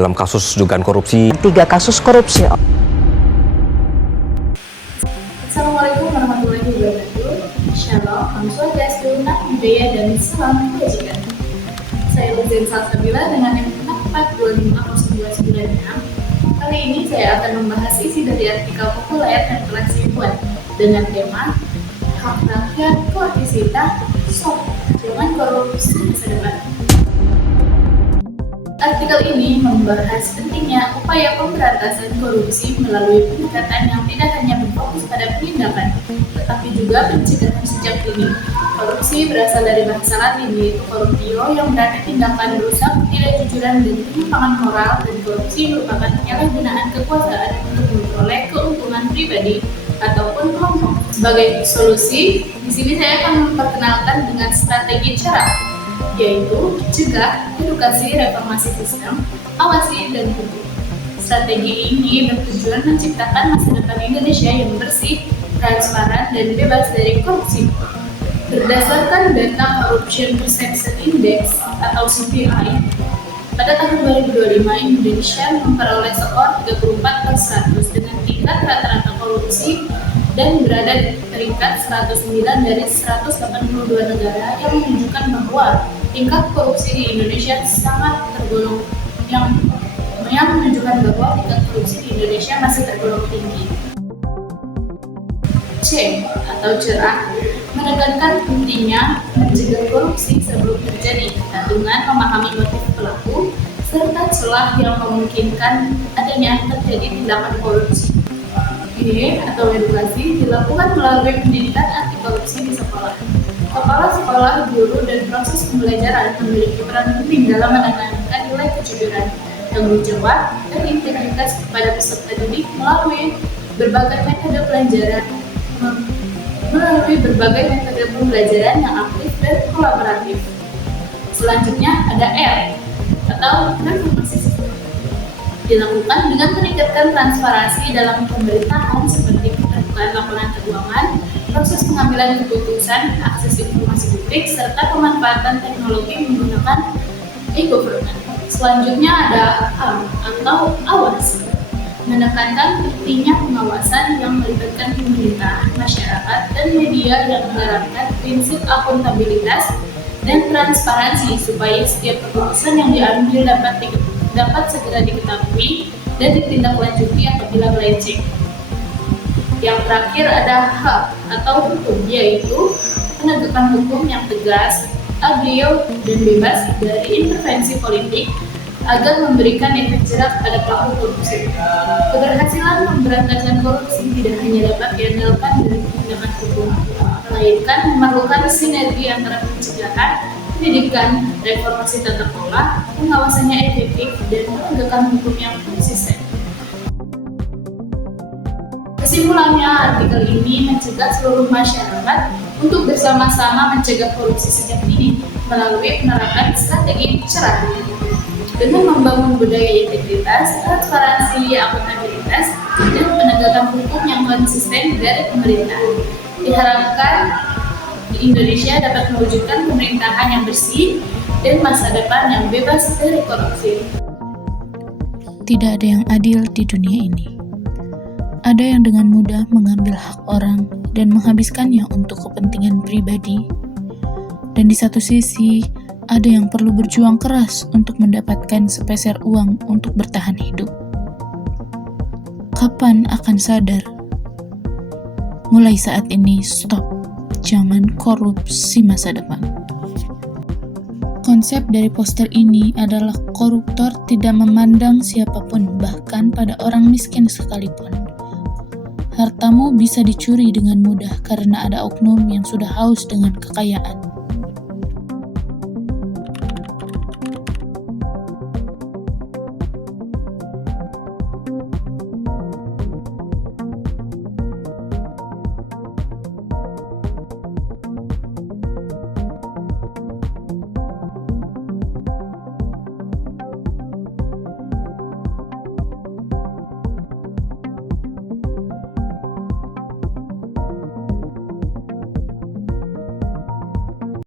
dalam kasus dugaan korupsi. 3 kasus korupsi. Assalamualaikum warahmatullahi wabarakatuh. Shalom, Om Swastiastu, Namo Buddhaya, dan salam kebajikan. Saya Luzen Salsabila dengan NIM 4250296. Kali ini saya akan membahas isi dari artikel populer dan kelas ilmuwan dengan tema Hak Rakyat Koordisita Stop Jangan Korupsi Masa Depan. Artikel ini membahas pentingnya upaya pemberantasan korupsi melalui pendekatan yang tidak hanya berfokus pada penindakan, tetapi juga pencegahan sejak dini. Korupsi berasal dari bahasa Latin yaitu corruptio yang berarti tindakan merusak, ketidakjujuran, dan penyimpangan moral, dan korupsi merupakan penyalahgunaan kekuasaan untuk memperoleh keuntungan pribadi ataupun kelompok. Sebagai solusi, di sini saya akan memperkenalkan dengan strategi cara, yaitu cegah, edukasi, reformasi sistem, awasi, dan hukum. Strategi ini bertujuan menciptakan masa depan Indonesia yang bersih, transparan, dan bebas dari korupsi. Berdasarkan data Corruption Perception Index atau CPI, pada tahun 2025 Indonesia memperoleh skor 34/100 dengan tingkat rata-rata korupsi dan berada di peringkat 109 dari 182 negara yang menunjukkan bahwa tingkat korupsi di Indonesia sangat tergolong yang menunjukkan bahwa tingkat korupsi di Indonesia masih tergolong tinggi. C atau cerah menekankan pentingnya mencegah korupsi sebelum terjadi dengan memahami motif pelaku serta celah yang memungkinkan adanya terjadi tindakan korupsi. E atau edukasi dilakukan melalui pendidikan anti korupsi di sekolah. Kepala sekolah, guru, dan proses pembelajaran memiliki peran penting dalam menanamkan nilai kejujuran, tanggung jawab, dan integritas kepada peserta didik melalui berbagai metode pembelajaran yang aktif dan kolaboratif. Selanjutnya ada R atau reformasi sistem. Dilakukan dengan meningkatkan transparansi dalam pemerintahan seperti keterbukaan laporan keuangan, proses pengambilan keputusan, akses informasi publik, serta pemanfaatan teknologi menggunakan e-government. Selanjutnya ada A atau awas, menekankan pentingnya pengawasan yang melibatkan pemerintah, masyarakat, dan media yang menerapkan prinsip akuntabilitas dan transparansi supaya setiap keputusan yang diambil dapat segera diketahui dan ditindaklanjuti apabila melenceng. Yang terakhir ada H atau hukum, yaitu penegakan hukum yang tegas, adil, dan bebas dari intervensi politik agar memberikan efek jerah pada pelaku korupsi. Keberhasilan pemberantasan korupsi tidak hanya dapat diandalkan dari tindakan hukum, melainkan memerlukan sinergi antara pencegahan, pendidikan, reformasi tata kelola, pengawasannya efektif, dan penegakan hukum yang konsisten. Kesimpulannya, artikel ini mencegah seluruh masyarakat untuk bersama-sama mencegah korupsi sejak dini melalui penerapan strategi cerah dengan membangun budaya integritas, transparansi, akuntabilitas, dan penegakan hukum yang konsisten dari pemerintah. Diharapkan Indonesia dapat mewujudkan pemerintahan yang bersih dan masa depan yang bebas dari korupsi. Tidak ada yang adil di dunia ini. Ada yang dengan mudah mengambil hak orang dan menghabiskannya untuk kepentingan pribadi. Dan di satu sisi, ada yang perlu berjuang keras untuk mendapatkan sepeser uang untuk bertahan hidup. Kapan akan sadar? Mulai saat ini, stop. Jangan korupsi masa depan. Konsep dari poster ini adalah koruptor tidak memandang siapapun, bahkan pada orang miskin sekalipun. Hartamu bisa dicuri dengan mudah karena ada oknum yang sudah haus dengan kekayaan.